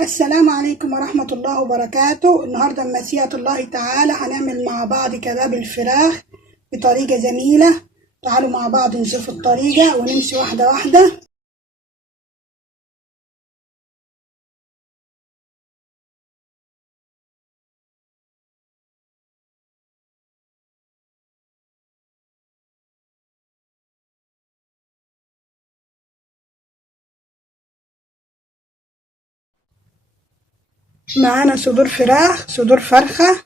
السلام عليكم ورحمة الله وبركاته. النهاردة بمشيئة الله تعالى هنعمل مع بعض كباب الفراخ بطريقة جميلة. تعالوا مع بعض نشوف الطريقة ونمشي واحدة واحدة. معانا صدور فراخ، صدور فرخة،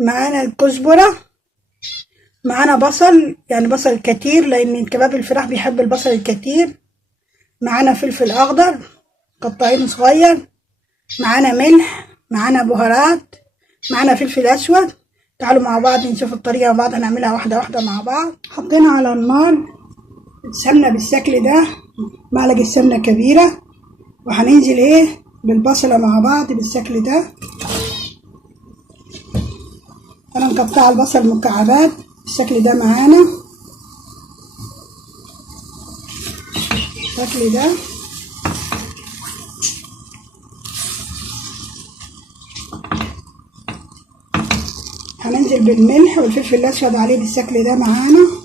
معانا الكزبرة، معانا بصل، يعني بصل كتير لأن كباب الفراخ بيحب البصل الكتير، معانا فلفل أخضر قطعينه صغير، معانا ملح، معانا بهارات، معانا فلفل أسود. تعالوا مع بعض نشوف الطريقة مع بعض، هنعملها واحدة واحدة مع بعض. حطينا على النار السمنة بالشكل ده، معلقة سمنة كبيرة، وهننزل بالبصلة مع بعض بالشكل ده. أنا مقطعة البصل مكعبات بالشكل ده معانا بالشكل ده. هننزل بالملح والفلفل الأسود عليه بالشكل ده معانا.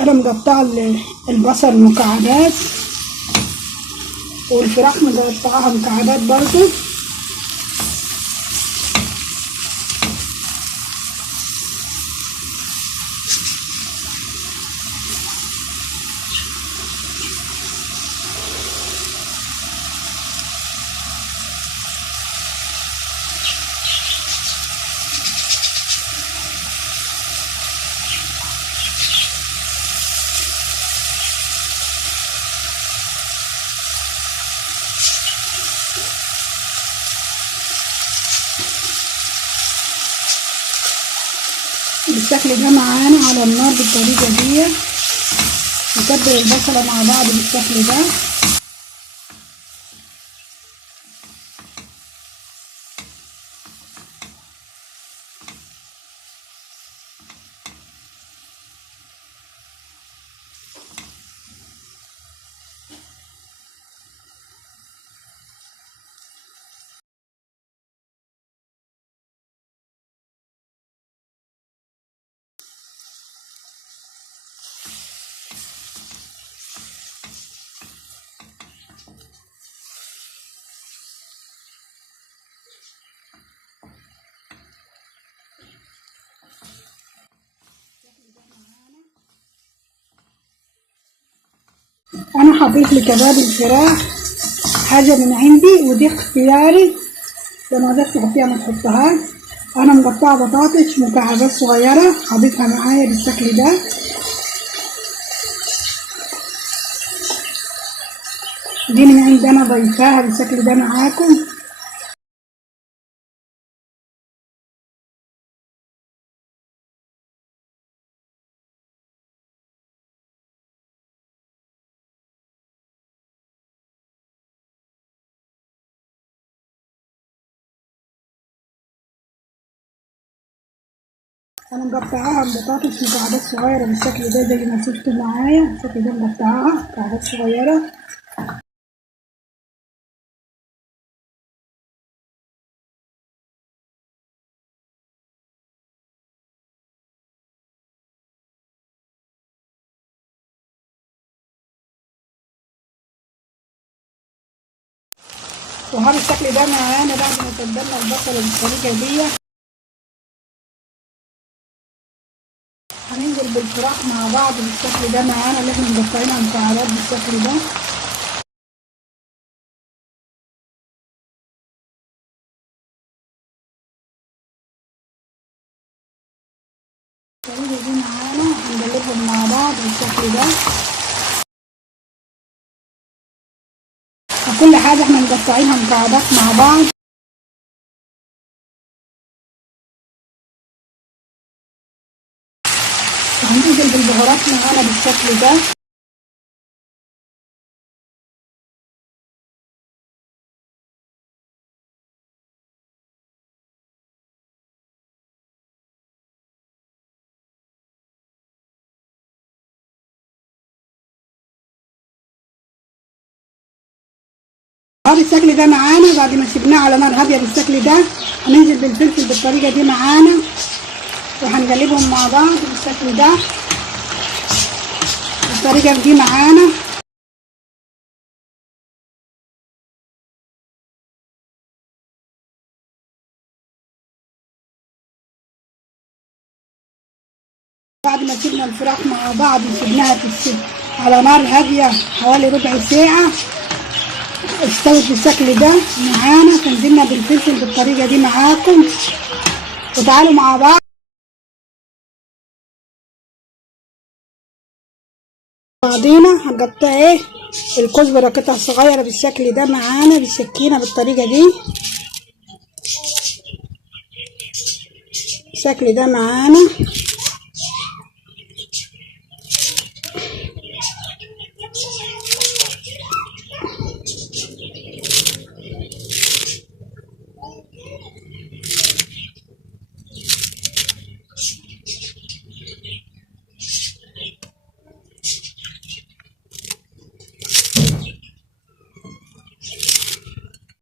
أنا مقطعة البصل مكعبات والفراخ مقطعاها مكعبات برضو. بالشكل ده معانا على النار بالطريقة دي. نتبل البصلة مع بعض بالشكل ده. انا حطيت لكباب الفراخ حاجه من عندي ودي اختياري، لما عايزاك تحطيها ما تحطهاش. انا مقطعه بطاطس مكعبات صغيره حطيتها معايا بالشكل ده. دي من عندي انا ضيفاها بالشكل ده معاكم. انا مقطعاها البطاطس مكعبات صغيره بالشكل ده زي ما شفتوا معايا بالشكل ده، مقطعاها مكعبات صغيره. وهذا الشكل ده معانا بعد ما تبلنا البصل بالطريقه دي. هننزل بالفراخ مع بعض بالشكل ده معانا اللي احنا مقطعينها مكعبات بالشكل ده. الطريقة دي معانا هنقلبهم مع بعض بالشكل ده. وكل حاجة احنا مقطعينها مكعبات مع بعض. وهننزل بالبهارات معانا بالشكل ده. اه بالشكل ده معانا. بعد ما سيبناه على نار هاديه بالشكل ده هننزل بالفلفل بالطريقه دي معانا وهنقلبهم مع بعض بالشكل ده بالطريقه دي معانا. بعد ما سيبنا الفراخ مع بعض وسيبناها تتسيب على نار هاديه حوالي ربع ساعه استوت بالشكل ده معانا، فنزلنا بالفلفل بالطريقه دي معاكم وتعالوا مع بعض. بعضينا هنقطع الكزبره قطع صغيره بالشكل ده معانا بالسكينه بالطريقه دي بالشكل ده معانا.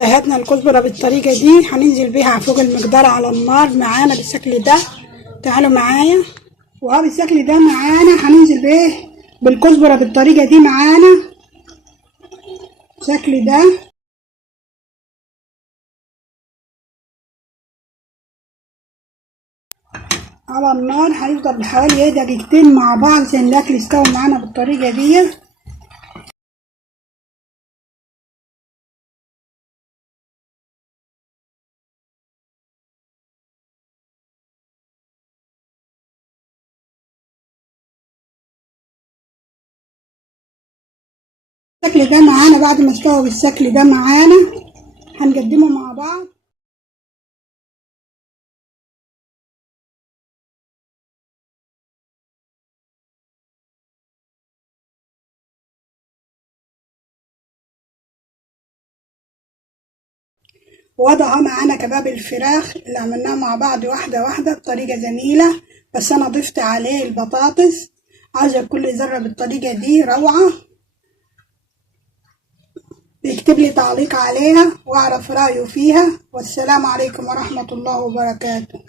هاتنا الكزبرة بالطريقة دي هننزل بيها فوق المقدار على النار معانا بالشكل ده. تعالوا معايا. وها بالشكل ده معانا هننزل بيه بالكزبرة بالطريقة دي معانا بالشكل ده على النار. هيفضل بحوالي دقيقتين مع بعض عشان الاكل يستوي معانا بالطريقة دي. بالشكل ده معانا. بعد ما استوى بالشكل ده معانا هنقدمه مع بعض. وضع معانا كباب الفراخ اللي عملناه مع بعض واحدة واحدة بطريقة جميلة، بس أنا ضفت عليه البطاطس. عايزة الكل يجرب الطريقة دي روعة، يكتب لي تعليق عليها وأعرف رأيه فيها. والسلام عليكم ورحمة الله وبركاته.